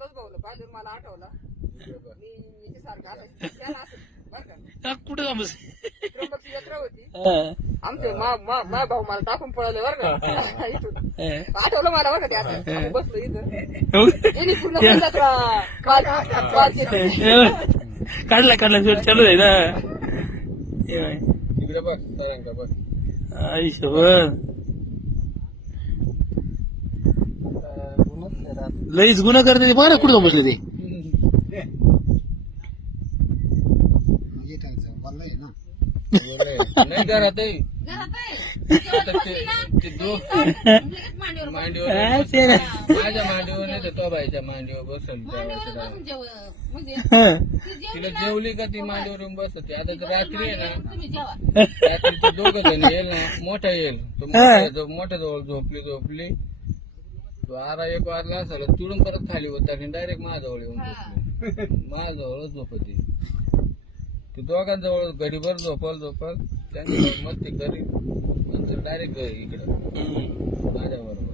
तोच भाऊला पाहिजे मला आठवलं मी सारखं बरं का कुठे जाऊ त्र्यंबकची यात्रा होती आमचे मा भाऊ मला टाकून पळाले बरं का इथून आठवलं मला बरं का ते आता आम्ही बसलो इथं गेली पूर्ण यात्रा काढला चालू आहे ना तिकडे बघ सरांका बघ आयुष्यभर लईच गुन्हा करते ते बघा कुठे जाऊन बसले ते नाही घरात मांडीवर माझ्या मांडीवर नाही तर तो बाईच्या मांडीवर बसल तिला जेवली का ती मांडीवर येऊन बसते आता तर रात्री आहे ना रात्री दोघं जण येईल ना मोठा येईल तो मोठ्या जवळ झोपली तो आरा एक वारला असाल तुडून परत खाली होता आणि डायरेक्ट माझ्याजवळ येऊन झोपली माझ्याजवळच झोपती ते दोघांजवळ घडीभर झोपल त्यांच्याजवळ मस्ती करी नंतर डायरेक्ट इकडं माझ्या बरोबर